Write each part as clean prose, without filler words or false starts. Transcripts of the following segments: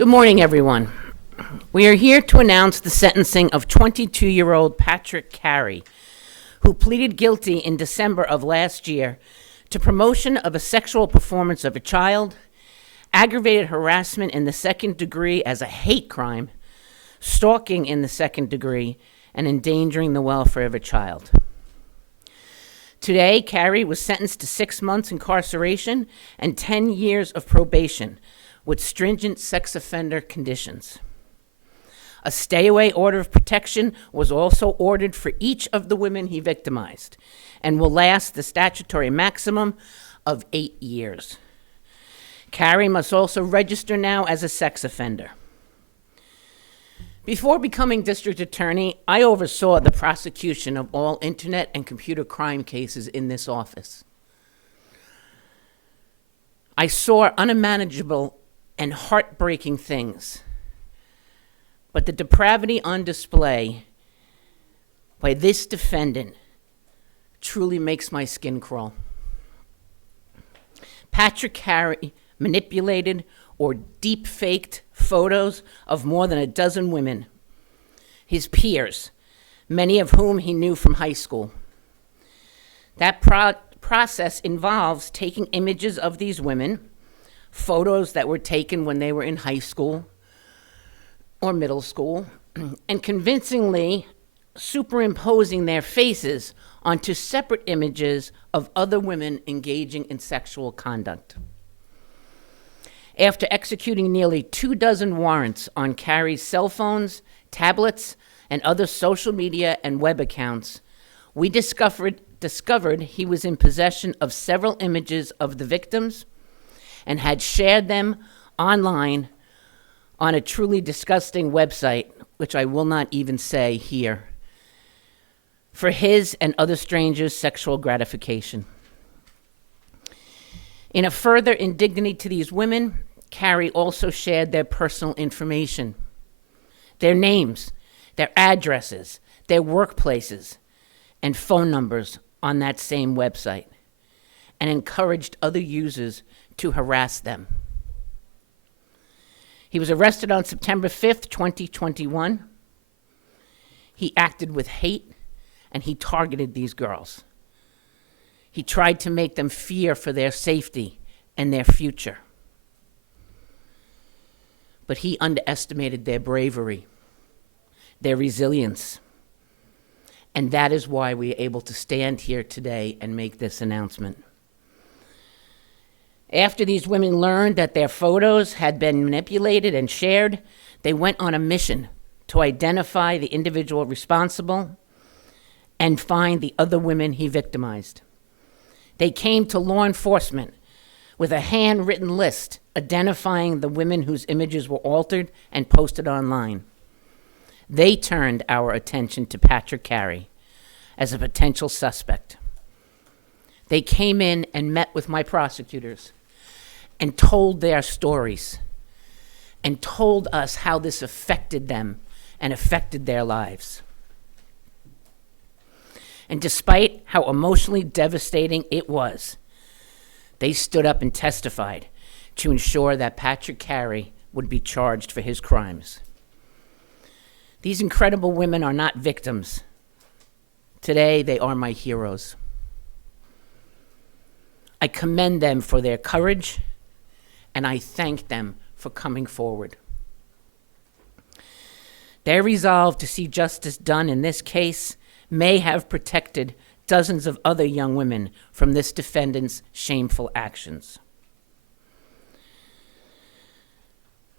Good morning, everyone. We are here to announce the sentencing of 22-year-old Patrick Carey, who pleaded guilty in December of last year to promotion of a sexual performance of a child, aggravated harassment in the second degree as a hate crime, stalking in the second degree, and endangering the welfare of a child. Today, Carey was sentenced to 6 months incarceration and 10 years of probation with stringent sex offender conditions. A stay-away order of protection was also ordered for each of the women he victimized and will last the statutory maximum of 8 years. Carey must also register now as a sex offender. Before becoming district attorney, I oversaw the prosecution of all internet and computer crime cases in this office. I saw unmanageable and heartbreaking things, but the depravity on display by this defendant truly makes my skin crawl. Patrick Carey manipulated or deep-faked photos of more than a dozen women, his peers, many of whom he knew from high school. That process involves taking images of these women, photos that were taken when they were in high school or middle school, and convincingly superimposing their faces onto separate images of other women engaging in sexual conduct. After executing nearly 24 warrants on Carey's cell phones, tablets, and other social media and web accounts, we discovered he was in possession of several images of the victims and had shared them online on a truly disgusting website, which I will not even say here, for his and other strangers' sexual gratification. In a further indignity to these women, Carey also shared their personal information, their names, their addresses, their workplaces, and phone numbers on that same website, and encouraged other users to harass them. He was arrested on September 5th, 2021. He acted with hate, and he targeted these girls. He tried to make them fear for their safety and their future. But he underestimated their bravery, their resilience. And that is why we are able to stand here today and make this announcement. After these women learned that their photos had been manipulated and shared, they went on a mission to identify the individual responsible and find the other women he victimized. They came to law enforcement with a handwritten list identifying the women whose images were altered and posted online. They turned our attention to Patrick Carey as a potential suspect. They came in and met with my prosecutors and told their stories and told us how this affected them and affected their lives. And despite how emotionally devastating it was, they stood up and testified to ensure that Patrick Carey would be charged for his crimes. These incredible women are not victims. Today, they are my heroes. I commend them for their courage, and I thank them for coming forward. Their resolve to see justice done in this case may have protected dozens of other young women from this defendant's shameful actions.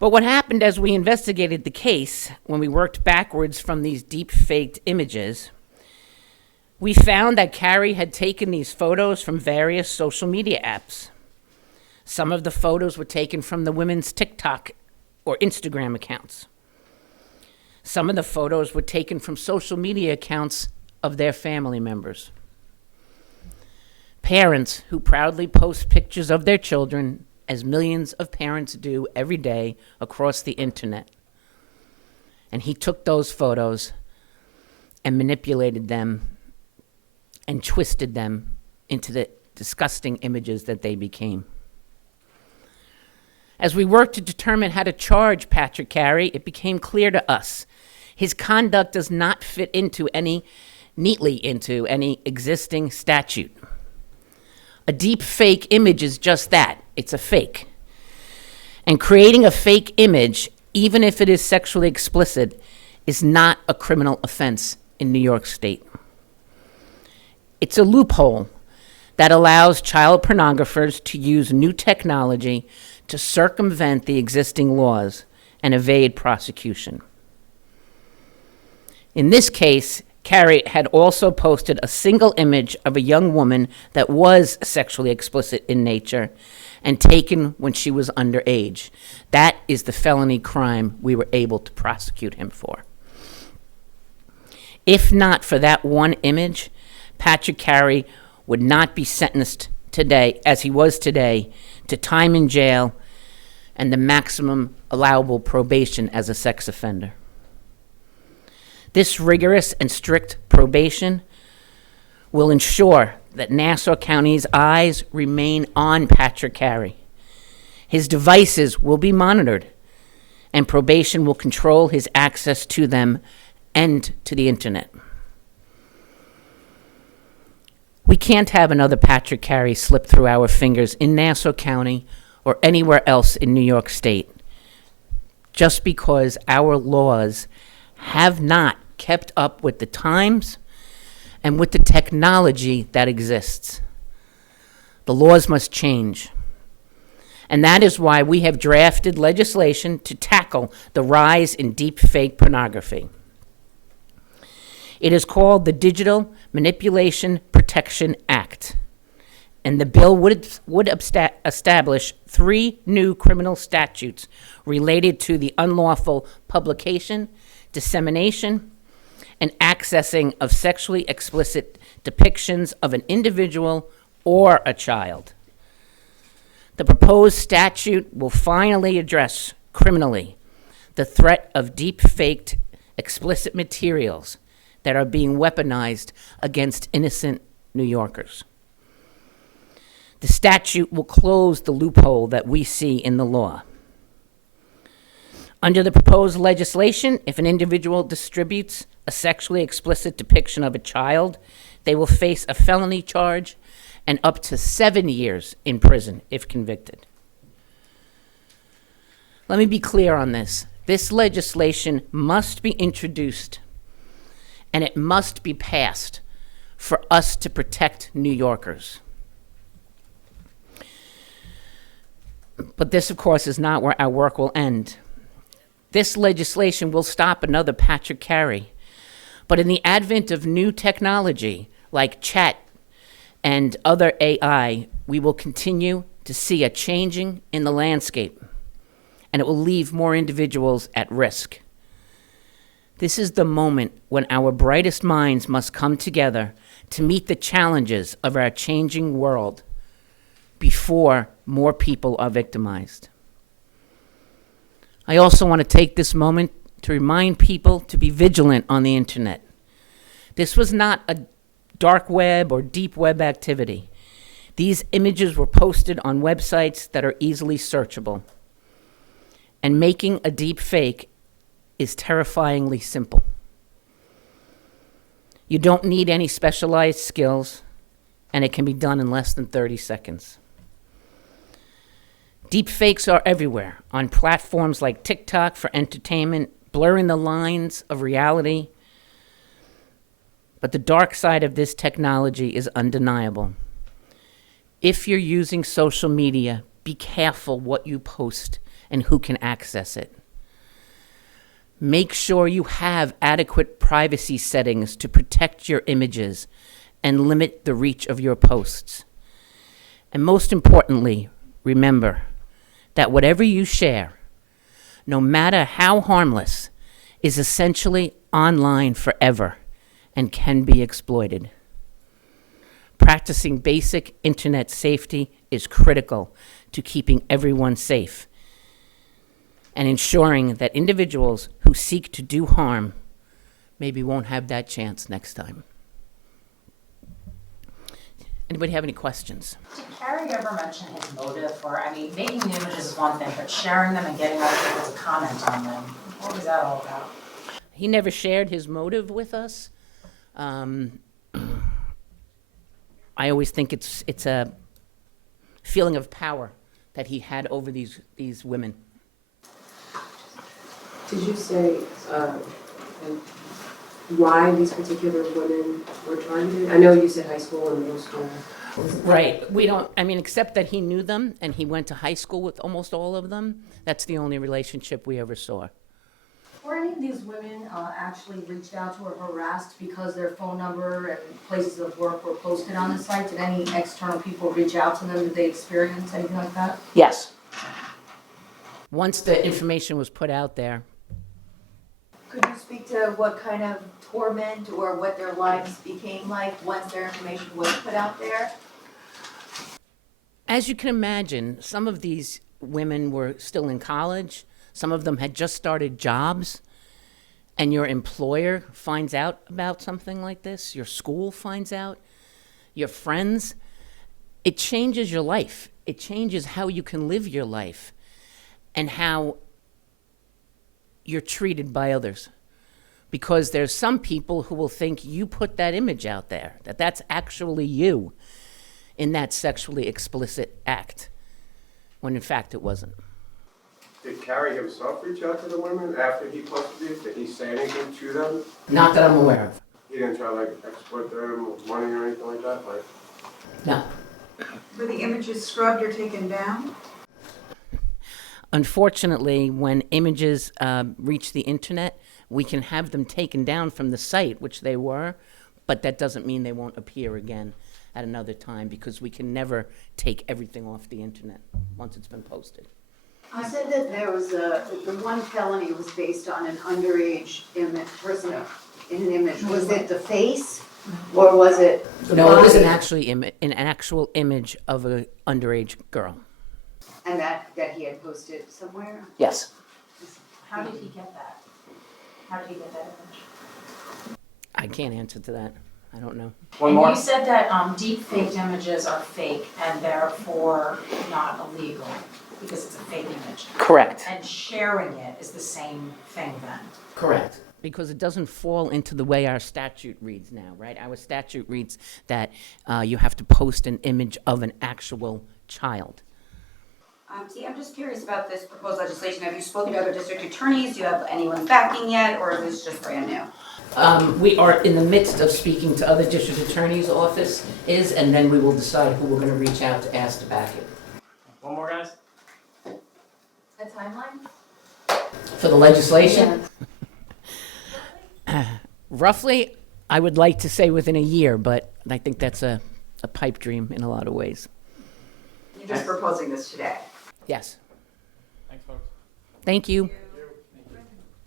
But what happened as we investigated the case, when we worked backwards from these deep-faked images, we found that Carey had taken these photos from various social media apps. Some of the photos were taken from the women's TikTok or Instagram accounts. Some of the photos were taken from social media accounts of their family members. Parents who proudly post pictures of their children, as millions of parents do every day across the internet. And he took those photos and manipulated them and twisted them into the disgusting images that they became. As we worked to determine how to charge Patrick Carey, it became clear to us his conduct does not fit neatly into any existing statute. A deep fake image is just that. It's a fake. And creating a fake image, even if it is sexually explicit, is not a criminal offense in New York State. It's a loophole that allows child pornographers to use new technology to circumvent the existing laws and evade prosecution. In this case, Carey had also posted a single image of a young woman that was sexually explicit in nature and taken when she was underage. That is the felony crime we were able to prosecute him for. If not for that one image, Patrick Carey would not be sentenced today, as he was today, to time in jail and the maximum allowable probation as a sex offender. This rigorous and strict probation will ensure that Nassau County's eyes remain on Patrick Carey. His devices will be monitored, and probation will control his access to them and to the internet. We can't have another Patrick Carey slip through our fingers in Nassau County or anywhere else in New York State, just because our laws have not kept up with the times and with the technology that exists. The laws must change. And that is why we have drafted legislation to tackle the rise in deepfake pornography. It is called the Digital Manipulation Protection Act, and the bill would establish 3 new criminal statutes related to the unlawful publication, dissemination, and accessing of sexually explicit depictions of an individual or a child. The proposed statute will finally address criminally the threat of deep-faked explicit materials that are being weaponized against innocent New Yorkers. The statute will close the loophole that we see in the law. Under the proposed legislation, if an individual distributes a sexually explicit depiction of a child, they will face a felony charge and up to 7 years in prison if convicted. Let me be clear on this. This legislation must be introduced and it must be passed for us to protect New Yorkers. But this, of course, is not where our work will end. This legislation will stop another Patrick Carey. But in the advent of new technology like chat and other AI, we will continue to see a changing in the landscape, and it will leave more individuals at risk. This is the moment when our brightest minds must come together to meet the challenges of our changing world before more people are victimized. I also want to take this moment to remind people to be vigilant on the internet. This was not a dark web or deep web activity. These images were posted on websites that are easily searchable. And making a deep fake is terrifyingly simple. You don't need any specialized skills, and it can be done in less than 30 seconds. Deep fakes are everywhere, on platforms like TikTok for entertainment, blurring the lines of reality. But the dark side of this technology is undeniable. If you're using social media, be careful what you post and who can access it. Make sure you have adequate privacy settings to protect your images and limit the reach of your posts. And most importantly, remember that whatever you share, no matter how harmless, is essentially online forever and can be exploited. Practicing basic internet safety is critical to keeping everyone safe and ensuring that individuals who seek to do harm maybe won't have that chance next time. Anybody have any questions? Did Carrie ever mention his motive for, I mean, making the images is one thing, but sharing them and getting other people to comment on them, what was that all about? He never shared his motive with us. I always think it's a feeling of power that he had over these women. Did you say why these particular women were targeted? I know you said high school and middle school. Right. We don't, I mean, except that he knew them and he went to high school with almost all of them. That's the only relationship we ever saw. Were any of these women actually reached out to or harassed because their phone number and places of work were posted on the site? Did any external people reach out to them? Did they experience anything like that? Yes. Once the information was put out there. Could you speak to what kind of torment or what their lives became like once their information was put out there? As you can imagine, some of these women were still in college. Some of them had just started jobs, and your employer finds out about something like this. Your school finds out. Your friends. It changes your life. It changes how you can live your life and how you're treated by others. Because there's some people who will think you put that image out there, that that's actually you in that sexually explicit act, when in fact it wasn't. Did Carrie himself reach out to the women after he posted these? Did he say anything to them? Not that I'm aware of. He didn't try to like exploit them with money or anything like that? Like, No. Were the images scrubbed or taken down? Unfortunately, when images reach the internet, we can have them taken down from the site, which they were, but that doesn't mean they won't appear again at another time because we can never take everything off the internet once it's been posted. You said that there was the one felony was based on an underage person in an image. Was it the face, or was it the No, it was body? an actual image of an underage girl. And that he had posted somewhere? Yes. How did he get that? How did he get that image? I can't answer to that. I don't know. And you said that deepfake images are fake and therefore not illegal because it's a fake image. Correct. And sharing it is the same thing then. Correct. Because it doesn't fall into the way our statute reads now, right? Our statute reads that you have to post an image of an actual child. See, I'm just curious about this proposed legislation. Have you spoken to other district attorneys? Do you have anyone backing yet, or is this just brand new? We are in the midst of speaking to other district attorneys' offices, and then we will decide who we're going to reach out to ask to back it. One more, guys. A timeline? For the legislation? Roughly, I would like to say within a year, but I think that's a pipe dream in a lot of ways. You're just proposing this today? Yes. Thanks, folks. Thank you.